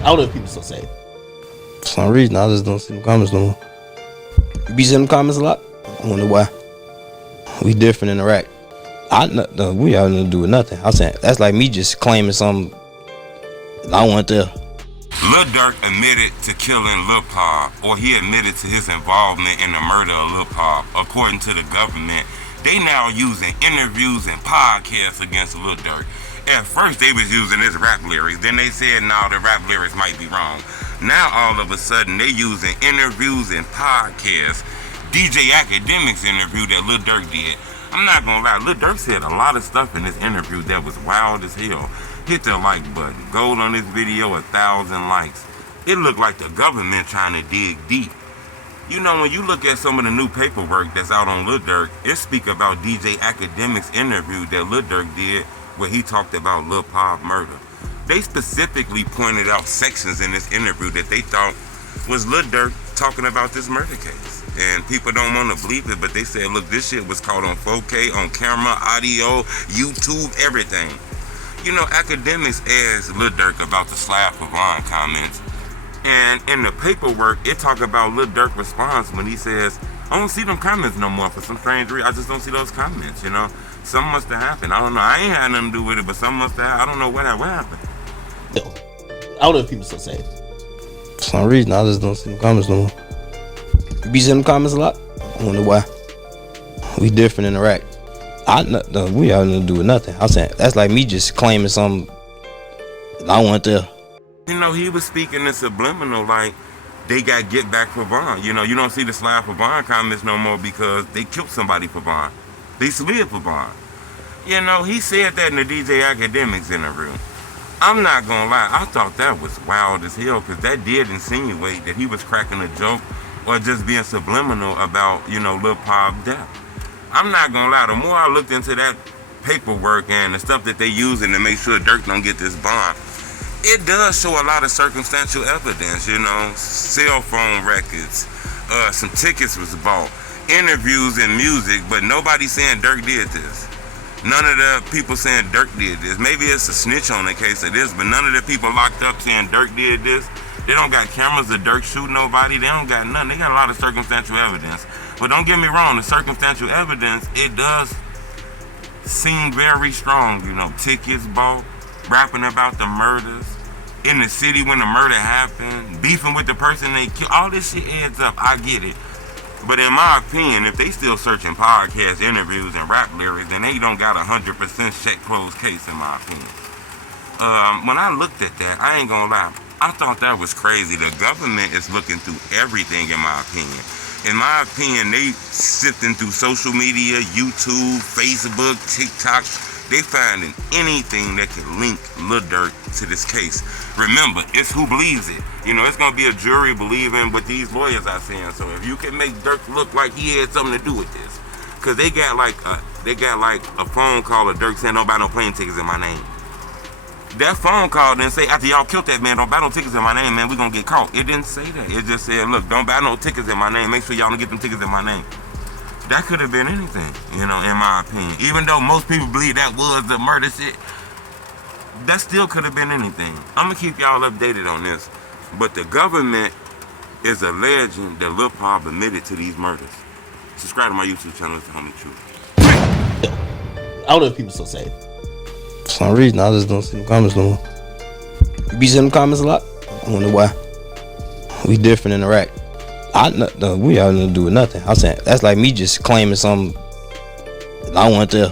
I don't know if people still say it. For some reason, I just don't see them comments no more. You be seeing them comments a lot? I wonder why. We different in Iraq. We have nothing to do with nothing. I'm saying that's like me just claiming something I want there. Lil Durk admitted to killing Lul Pab, or he admitted to his involvement in the murder of Lul Pab. According to the government, they now using interviews and podcasts against Lil Durk. At first, they was using his rap lyrics. Then they said, no, the rap lyrics might be wrong. Now, all of a sudden, they using interviews and podcasts. DJ Academic's interview that Lil Durk did. I'm not gonna lie, Lil Durk said a lot of stuff in this interview that was wild as hell. Hit the like button. Gold on this video, 1,000 likes. It looked like the government trying to dig deep. You know, when you look at some of the new paperwork that's out on Lil Durk, it speak about DJ Academic's interview that Lil Durk did where he talked about Lul Pab murder. They specifically pointed out sections in this interview that they thought was Lil Durk talking about this murder case. And people don't want to believe it, but they said, look, this shit was caught on 4K, on camera, audio, YouTube, everything. You know, Academics asked Lil Durk about the Slap Pavon comments. And in the paperwork, it talk about Lil Durk's response when he says, I don't see them comments no more for some strange reason. I just don't see those comments, you know. Something must have happened. I don't know. I ain't had nothing to do with it, but something must have happened. I don't know what happened. No. I don't know if people still say it. For some reason, I just don't see them comments no more. You be seeing them comments a lot? I wonder why. We different in Iraq. We have nothing to do with nothing. I'm saying that's like me just claiming something I want there. You know, he was speaking in subliminal, like they got get back for Vaughn. You know, you don't see the Slap for Vaughn comments no more because they killed somebody for Vaughn. They slid for Vaughn. You know, he said that in the DJ Academics interview. I'm not gonna lie, I thought that was wild as hell because that did insinuate that he was cracking a joke or just being subliminal about, you know, Lul Pab's death. I'm not gonna lie, the more I looked into that paperwork and the stuff that they using to make sure Durk don't get this bond, it does show a lot of circumstantial evidence, you know, cell phone records, some tickets was bought, interviews and music, but nobody saying Durk did this. None of the people saying Durk did this. Maybe it's a snitch on the case of this, but none of the people locked up saying Durk did this. They don't got cameras of Durk shoot nobody. They don't got nothing. They got a lot of circumstantial evidence. But don't get me wrong, the circumstantial evidence, it does seem very strong. You know, tickets bought, rapping about the murders, in the city when the murder happened, beefing with the person they killed. All this shit adds up. I get it. But in my opinion, if they still searching podcast interviews and rap lyrics, then they don't got 100% check closed case, in my opinion. When I looked at that, I ain't gonna lie, I thought that was crazy. The government is looking through everything, in my opinion. In my opinion, they sifting through social media, YouTube, Facebook, TikTok. They finding anything that can link Lil Durk to this case. Remember, it's who believes it. You know, it's gonna be a jury believing what these lawyers are saying. So if you can make Durk look like he had something to do with this, because they got like a phone call of Durk saying don't buy no plane tickets in my name. That phone call didn't say after y'all killed that man, don't buy no tickets in my name, man, we gonna get caught. It didn't say that. It just said, look, don't buy no tickets in my name. Make sure y'all don't get them tickets in my name. That could have been anything, you know, in my opinion. Even though most people believe that was the murder shit, that still could have been anything. I'm gonna keep y'all updated on this. But the government is alleging that Lul Pab admitted to these murders. Subscribe to my YouTube channel, it's the Homie Truth. I don't know if people still say it. For some reason, I just don't see them comments no more. You be seeing them comments a lot? I wonder why. We different in Iraq. We have nothing to do with nothing. I'm saying that's like me just claiming something I want there.